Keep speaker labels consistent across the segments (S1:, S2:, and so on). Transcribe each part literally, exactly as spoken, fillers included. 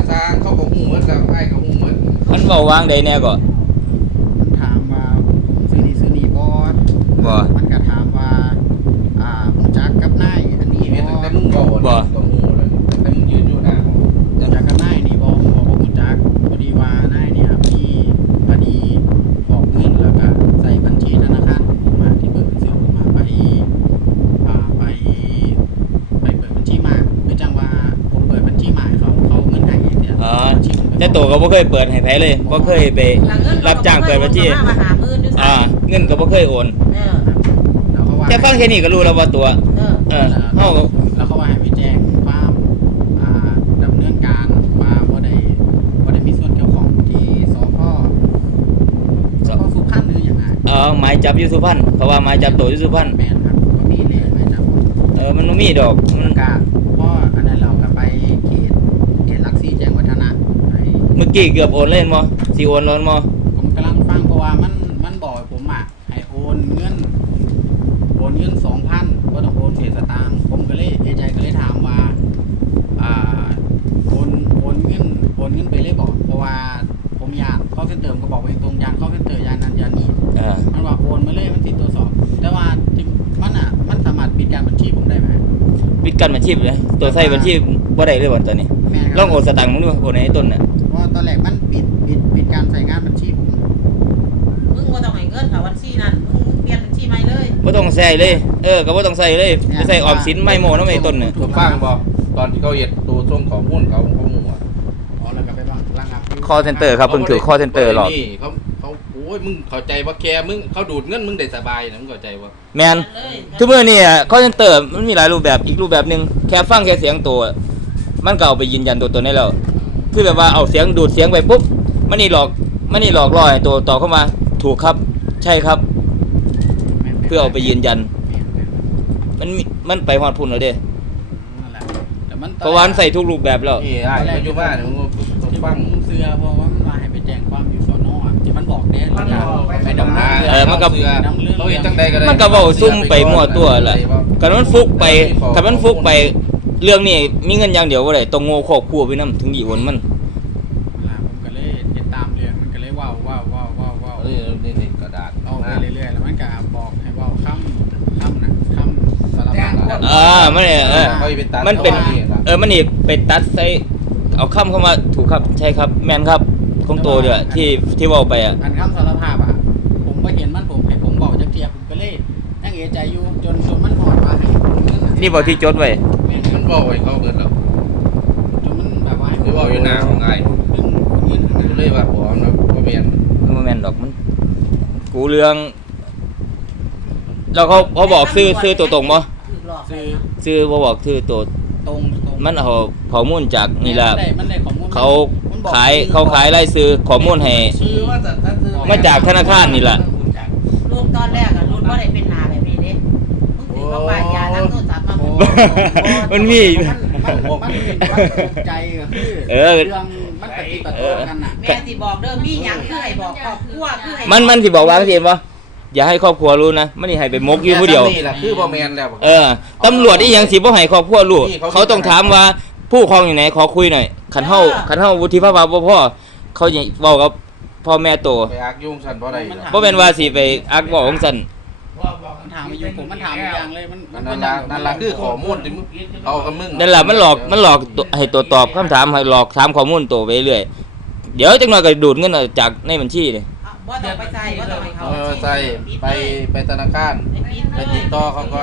S1: สร้างเขาบอกหูมันแล้วไอ้เขาหูมัน
S2: มันเว้าวางใดแน่ก็
S3: มันถามว่าซื้อนี่ซื้อนี่บ่
S2: บ่
S3: มันก็ถามว่าอ่าฮู้จักกับนายอันนี้บ่
S1: แต่มึงบ่บ่ก็หูเลยแต่มึงยืนอยู่หน้าห้อง
S3: ฮู้จักกับนายนี่บ่บ่บ่ฮู้จักพอดีว่านายเนี่ยมีคดีฟอกเงินแล้วก็ใส่บัญชีธนาคารของผมมาที่เปิดบัญชีผมมาไปอ่าไปไปเปิดบัญชีมาคือจังว่าผมเปิดบัญชีมาให้เขาเขาเงินให้เนี่ย
S2: อ๋อแต่ตัวก็บ่เคยเปิดให้ไผเลยบ่เคยไปรับจ้างเปิดบัญชีอ่าเงินก็บ่เคยโอน
S4: เออ
S2: แค่ฟังแค่นี้ก็รู้แล้วว่าตัว
S4: เออ
S2: เออเฮา
S3: แล้วเขาว่าให้ไปแจ้งความอ่าดำเนินการว่าบ่ได้บ่ได้มีส่วนเกี่ยวข้องที่สพสพสุพรรณหรือหยังอ่ะ
S2: เออหมายจับอยู่สุพรรณเพราะว่าหมายจับตัวอยู่สุพรรณ
S3: แม่นครับก็มีเลยหมายจับ
S2: เออมันบ่มีดอกมัน
S3: ก็พออันนั้นเราก็ไปเขตเขตหลักสี่แจ้งวัฒนะไป
S2: เมื่อกี้เกือบโอนเล่นบ่สิโอนร้อนบ่
S3: ผมกำลังฟังเพราะว่ามันมันบอกให้ผมอ่ะให้โอนเงินโอนเงิน สองพัน บ่ต้องโอนเสียสตางค์ผมก็เลยเอะใจก็เลยถามว่าอ่าโอนโอนเงินโอนเงินไปเลยบอกเพราะว่าผมยานเข้าเซ็นเตอร์ก็บอกไปตรงยานเข้าเซ็นเตอร์ยานนั้นยานนี้
S2: อ่า
S3: มันว่าโอนมาเลยมันสิตรวจสอบแต่ว่าที่มันอ่ะมันสามารถปิดการบัญชีผมได้ไหม
S2: ปิดการบัญชีเลยตัวใส่บัญชีบ่ได้เลยวันตอนนี้ลองโอนสตางค์มึงดูโอนให้ต้นน่ะ
S3: เพราะตอนแรกมันปิดปิดปิดการใช้งานบัญชีผม
S4: มึงบ่ต้องให้เงินเขาบัญชีนั้นมึงเปลี่ยนบัญชีใหม่เลย
S2: บ่ต้องใส่เลยเออก็บ่ต้องใส่เลยไปใส่ออมสินไม่โมนำไอ้ต้นน่ะ
S1: ตัวฟังบ่ตอนที่เขาเฮ็ดตัวส่งข้อมูลเขาเขาหูอ่ะ
S3: อ๋อแล้วก็ไปบังระงับ
S2: call center ครับเพิ่งถือ call center หรอก
S1: นี่เขาเขาโอ้ยมึงเข้าใจว่าแค่มึงเขาดูดเงินมึงได้สบายนะมึงเข้าใจบ่
S2: แม่นทุกมื้อนี้อ่ะ call center มันมีหลายรูปแบบอีกรูปแบบนึงแค่ฟังแค่เสียงตัวมันก็เอาไปยืนยันตัวตนได้แล้วคือแบบว่าเอาเสียงดูดเสียงไปปุ๊บมันนี่หลอกมันนี่หลอกล่อให้ตัวต่อเข้ามาถูกครับใช่ครับเพื่อเอาไปยืนยันมันมันไปฮอดพุ่นแล้วเด้เพราะว่ามันใส่ทุกรูปแบบแล้ว
S1: นี่อ้ายอยู่บ้านมึง
S3: ที่ฟังเสือเพราะว่ามันมาให้ไปแจ้งความอยู่สน.อ่ะที่มันบอกเด้มันไปดำเนิน
S2: เออมันก็
S1: เขาเฮ็ดจังได๋ก็ได้
S2: มันก็เว้าซุ่มไปมั่วตัวแหละคันมันฟุกไปคันมันฟุกไปเรื่องนี้มีเงินอย่างเดียวบ่ได้ต้องโง่ครอบครัวไปนำถึงสิโอนมัน
S3: ผมก็เลยติดตามเรื่องมันก็เลยว้าวๆๆๆๆ
S1: เออนี่ๆกระดาษ
S3: เอาไปเรื่อยๆแล้วมันก็บอกให้เว้าคำคำน่ะคำสารพัด
S2: อ่ามันเออมันเป็นเออมันนี่ไปตัดใส่เอาคำเข้ามาถูกครับใช่ครับแม่นครับของโตเด้อที่ที่เว้าไปอ่ะ
S3: อันคำสารภาพอ่ะผมบ่เห็นมันผมให้ผมเว้าจักเที่ยผมก็เลยยังเอะใจอยู่จนจนมันฮอดว่าให้เงิน
S2: นี่บ่ที่จดไว้
S1: มันบอกไว้เขาเบิดแล้ว
S3: จนมันแบบว่า
S1: คือบอกอยู่หน้าของง่าย
S3: ดึงเงินหา
S1: เลยว่าบ่เนาะบ่แม่น
S2: มันบ่แม่นดอกมันกูเรื่องแล้วเขาเขาบอกซื้อซื้อตัวตรงบ่
S3: ซื้อ
S2: ซื้อบ่บอกซื้อตัว
S3: ตรง
S2: มันเอาข้อมูลจากนี่ล่ะเขา
S3: ข
S2: ายเขาขายรายซื้อข้อมูลให้มาจากธนาคารนี่ล่ะ
S4: รูปตอนแรกอ่ะรูปบ่ได้เป็นหน้าแบบนี้เด้มึงสิมาป้ายยาทั้งโทรศัพท์มา
S2: มันมี
S3: มันมันเป็นใจก็คือเรื่องมันปฏิบัติต่อกันน่ะ
S4: แม่สิบอกเด้อมีหยังคือให้บอกครอบครัวคือให้
S2: มันมันสิบอกว่าจังซี่บ่อย่าให้ครอบครัวรู้นะมันนี่ให้ไปมกอยู่ผู้เดียว
S1: นี่ล่ะคือบ่แม่นแล้ว
S2: เออตำรวจอีหยังสิบ่ให้ครอบครัวรู้เขาต้องถามว่าผู้ปกครองอยู่ไหนขอคุยหน่อยคันเฮาคันเฮาวุฒิภาวะบ่พอเขาสิเว้ากับพ่อแม่โต
S1: ไปอักยุ่งซั่นบ่ได้
S2: บ่แม่นว่าสิไปอักเว้าของซั่น
S3: มันถามมาอยู่ผมมันถามอย่างเลยมัน
S1: นั่นล่ะนั่นล่ะคือข้อมูลที่มึงเอากับมึง
S2: นั่นล่ะมันหลอกมันหลอกให้ตัวตอบคำถามให้หลอกถามข้อมูลโตไปเรื่อยเดี๋ยวจักหน่อยก็ดูดเงินจากในบัญชีนี่
S4: บ่ต้องไปใส่บ่ต้องให้เขา
S1: เออใส่ไปไปธนาคารไปติดต่อเขาก่อน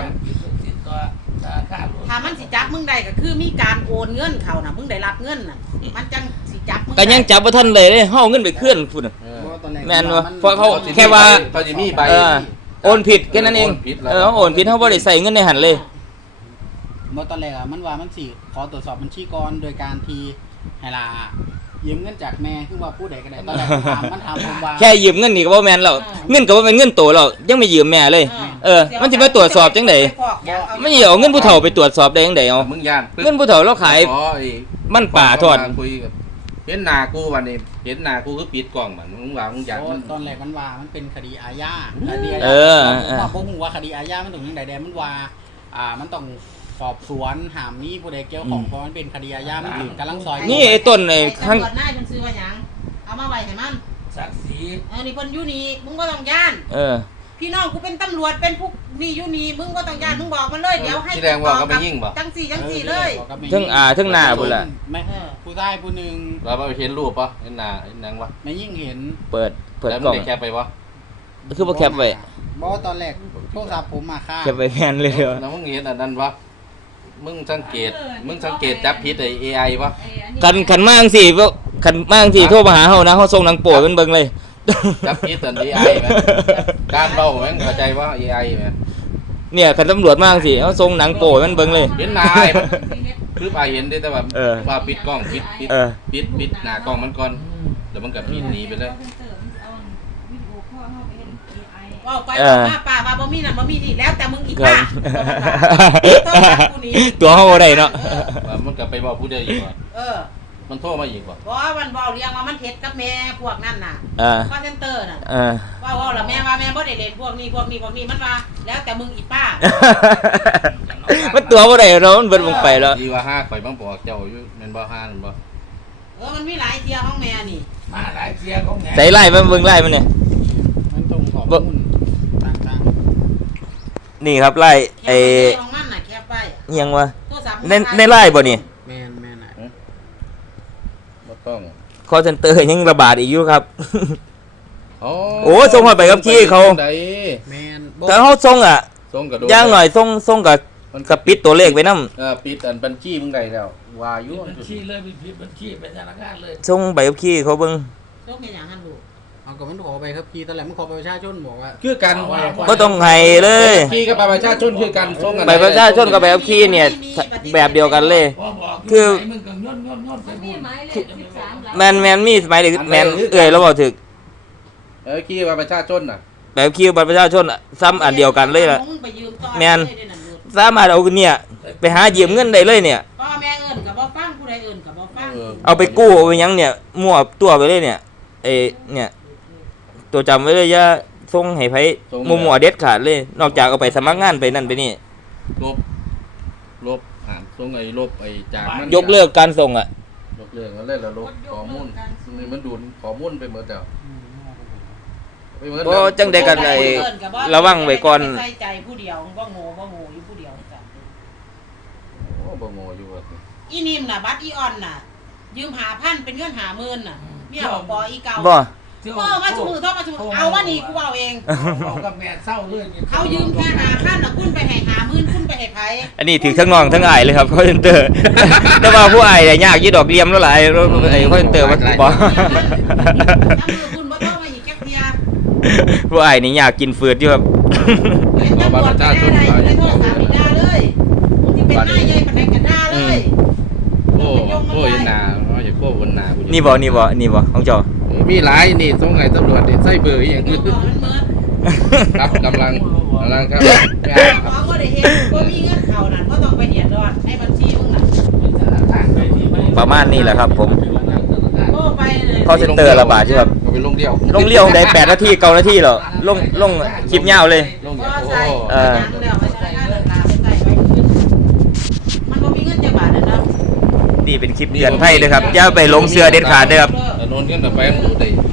S4: ถ้ามันสิจับมึงได้ก็คือมีการโอนเงินเขาน่ะมึงได้รับเงินน่ะมันจังสิจับมึง
S2: ก็ยังจับบ่ทันเลยเด้เฮาเอาเงินไปคืนพุ่นน่ะแม่นบ่เพราะเขาแค่ว่า
S1: เขาสิมีใบ
S2: โอนผิดแค่นั้นเองเออโอนผิดเฮาบ่ได้ใส่เงินในหันเลย
S3: เมื่อตอนแรกอ่ะมันว่ามันสิขอตรวจสอบบัญชีก่อนโดยการที่ให้ลายืมเงินจากแม่คือว่าผู้ใดก็ได้ตอนแรกถามมันถามผมว่า
S2: แค่ยืมเงินนี่ก็บ่แม่นแล้วเงินก็บ่แม่นเงินโตแล้วยังไม่ยืมแม่เลยเออมันสิมาตรวจสอบจังได๋มันสิเอาเงินผู้เฒ่าไปตรวจสอบได้จังได๋เอา
S1: มึงย่าน
S2: เงินผู้เฒ่าเราขายมันป่าทอด
S1: คุยกับเห็นหน้ากูวันนี้เห็นหน้ากูคือปิดกล้องมันมึงว่ามึงอยาก
S3: มันตอนแรกมันว่ามันเป็นคดีอาญาคดีอา
S2: ญา
S3: ผมบ่ฮู้ว่าคดีอาญามันตรงจังได๋แดมันว่าอ่ามันต้องสอบสวนหามนี้ผู้ใดเกี่ยวของเพราะมันเป็นคดีอาญามันถึงกำลังซอย
S2: นี่ไอ้ต้นไอ้
S4: ไอ้
S2: ข้าง
S4: ตำรวจนายเพิ่นซื้อว่าหยังเอามาไว้ให้มัน
S5: ศักดิ์ศรี
S4: เออนี่เพิ่นอยู่นี่มึงบ่ต้องย่าน
S2: เออ
S4: พี่น้องกูเป็นตำรวจเป็นผู้นี่อยู่นี่มึงบ่ต้องย่านมึงบอกมันเลยเดี๋ยวให้
S1: ที่แรงว่าก็ไปยิงบ่
S4: จังสี่จังสี่เลย
S2: ทั้งอาทั้งหน้าพุ่นล่ะ
S3: ไม่
S4: เออ
S3: ผู้ชายผู้หนึ่ง
S1: เราไปเห็นรูปปะเห็นหน้าเห็นหนังปะ
S3: ไม่ยิ่งเห็น
S2: เปิดเปิด
S1: แล้ว
S2: ก
S1: มึ
S2: ล้
S1: ง
S2: อง
S1: ได้แคปไปปะ
S2: คือบ่แคปไว้
S3: บอตอนแรกโทรศัพท์ผมมาค่า
S2: แคปไว้แม่นเลยเหรอ
S1: แล้วมึงเห็นอันนั้นปะมึงสังเกตมึงสังเกตจับผิดไอ้ เอ ไอ ปะ
S2: คันคันมาจังซี่บ่คันมาจังซี่โทรมาหาเฮานะเฮาส่งหนังโป้เพิ่นเบิ่งเลย
S1: จับผิดอัน เอ ไอ ไหมการเบาแม่งเข้าใจว่า เอ ไอ ไหม
S2: เนี่ยคันตำรวจมาจังซี่เฮาส่งหนังโป้เพิ่นเบิ่งเลย
S1: เห็นหน้าไอ้มันคือไอเห็นได้แต่ว่า
S2: เออ
S1: ว่าปิดกล้องปิดปิด
S2: เออ
S1: ปิดปิดหน้ากล้องมันก่อนแล้วมันก็ปิดหนีไปเลย
S4: ว่าไป
S2: เอ
S4: ว่า
S2: อ
S4: มาป่าว่าบ่มีนั่นบ่มีนี่แล้วแต่มึงอีก
S2: ครั
S4: ป้า
S2: บ
S4: ต้องรับกูนี่
S2: ตัวเฮาบ่ได้เนาะ
S1: ว่ามันก็ไปบอกผู้เดียวอีกว่า
S4: เออ
S1: มันโทรมาอีกว่า
S4: เพราะว่ามันเว้าเรียงว่ามันเฮ็ดกับแม่พวกนั่นน่ะ
S2: อ่า
S4: คอเซ็นเตอร์น่ะ
S2: อ่า
S4: ว่าเว้าแล้วแม่ว่าแม่บ่ได้เล่นพวกนี้พวกนี้พวกนี้มันว่าแล้วแต่มึงอีป้า
S2: มันตัวบ่ได้เรามันเบิดลงไปแล้ว
S1: ดีว่าห้าข่อยบังบอกเจ้าอยู่แม่นบ่ห้านั่นบ่
S4: เออมันมีหลายเที่ยของแม่นี่
S5: มาหลายเสียของแหน
S2: ใส่ไล่มันเบิ่งไล่มันเนี่ย
S3: มันตรงข้อมูลต่าง
S2: นี่ครับไล่ไอ้
S4: แคปของมันน่ะแคปไว้
S2: เอียงวะ
S4: โทรศัพท์
S2: ในในไล่บ่นี่
S3: ๆแมนแมนอ่ะ
S1: บ่ต้อง
S2: คอเซ็นเตอร์ยังระบาดอีกอยู่ครับ
S1: อ๋อ
S2: โอ้ส่งเข้าไปกับที่เขา
S1: ใด
S3: แมน
S2: แต่เฮาส่งอ่ะ
S1: ส่งกระโดด
S2: ย่างหน่อยส่งส่งกับ
S1: มัน
S2: กับปิดตัวเลขไว้นำ
S1: เออปิดอันบัญชีมึงได้แล้วว่าอยู่
S5: บัญชีเลยผิดบัญชีเป็นธนาคารเลย
S2: ส่งใบกับขี้เขาเบิ่ง
S4: โชคเป็นอย่างนั้นลูก
S3: เอาก็มันขอไปครับพี่ตอนแรกมันขอไปประชาชนบอกว่า
S1: คือกัน
S2: บ่ต้องให้เลย
S1: ขี่กับประชาชนคือกันส่งกัน
S2: ใบประชาชนกับใบกับขี้เนี่ยแบบเดียวกันเลย
S5: พอบอก
S2: คือ
S5: ไหนมึงก็ย้อนย้อนย้อนไปบุญ
S2: แมนแมนมีสมัยเด็กแมนเอ่ยแล้วบ่ถึก
S1: เออขี่กับประชาชนน่ะ
S2: ใบกับขี้บัตรประชาชนอะซ้ำอันเดียวกันเลยล่ะ
S4: มึงไปยืมต่อ
S2: แม่น
S4: ได้ด้วยนั่นลูก
S2: สามารถเอาเนี่ยไปหายืมเงินได้เลยเนี่ย
S4: พ่อแม่เอิ้นก็บ่ฟังผู้ใดเอิ้นก็บ่ฟัง
S1: เออ
S2: เอาไปกู้เอาไปหยังเนี่ยมั่วตัวไปเลยเนี่ยเอเนี่ยตัวจำไว้เลยอย่าส่งให้ไผมั่วๆเด็ดขาดเลย นอกจากเอาไปสมัครงานไปนั่นไปนี่
S1: ลบลบผ่านส่งไอ้ลบไอ้จากมัน
S2: ยกเลิกการส่งอ่ะ
S1: ยกเลิกแล้วเลยแล้วลบข้อมูลนี่มันดูดข้อมูลไปหมดแล้วไปหมด
S2: บ่
S1: แล้ว
S2: จังได้กันไอ้
S4: เอิ้นก็บ่
S2: ระวังไว้ก่อน
S4: ใส่ใจผู้เดียวบ่โง่บ่โง่อยู่ผู้เดียวจ้ะ
S1: โอ้บ่โง่อยู่ว่า
S4: อีนิ่มน่ะบัตรอีออนน่ะ ยืมหาพันเป็นเงินหาหมื่นน่ะเมียบอกปออีเก่า
S2: บ่
S5: ที่
S4: เออมาชูมือโทษมาชูมือเอาว่านี่กูเอาเอง
S5: บอกกับแม่เศร้าเลยนี่
S4: เขายืมแค่หาพันน่ะคุณไปให้หาหมื่นคุณไปให้ไผ
S2: อันนี้ถือทั้งน้องทั้งอ้ายเลยครับคอเซ็นเตอร์ แต่ว่าผู้อ้ายเนี่ยยากยี่ดอกเลี่ยมแล้วหลายไอ้คอเซ็นเตอร์มันบ่
S4: ถ้ามือคุณบ่ต้องมาอีกแค่เพีย
S2: ผู้อ้ายนี่ยากกินฟืดอยู่ครับ
S4: เห็นตำรวจไม่ได้อะไรเลยโทษสามอีกด่าเลยคุณที่เป็นหน้าใหญ่ปานใดก็ด่าเลย
S1: โอ้โอ้ยหนาเนาะอย่าโก้บนหนากู
S2: นี่บ่นี่บ่นี่บ่ของเจ้า
S1: มีหลายนี่ส่งไงตำรวจนี่ใส่เบอร์อหย่าง
S4: เอ
S1: นี้
S4: อมันเหมือน
S1: ครับกำลังกำลังครับ
S4: หมอก็ได้เห็นว่ามีเงินเข้านั่นก็ต้องไปเดือดร้อนในบัญชีมึงน่ะ
S2: ประมาณนี้แหละครับผม
S4: โทรไปเลย
S2: คอเซ็นเตอร์ระบาดใช่ครับ
S1: ก็ไปลงเดียว
S2: ลงเลี้ยวได้แปดนาทีเก้านาทีแล้วลงลงคลิปยาวเลย
S1: ลงเดี
S4: ก็
S1: ยว
S4: ใส่
S1: โอ้
S2: เออ
S4: ยังแล้วไปใส่ค่าเดินทางไปใส่ไว้ขึ้นมันบ่มีเงินจักบาทนะ
S2: นี่เป็นคลิปเตือนภัยเด้อครับอย่าไปลงเสือเด็ดขาดเด้อครับ
S1: แต่โนนกันแต่ไปมันดูได้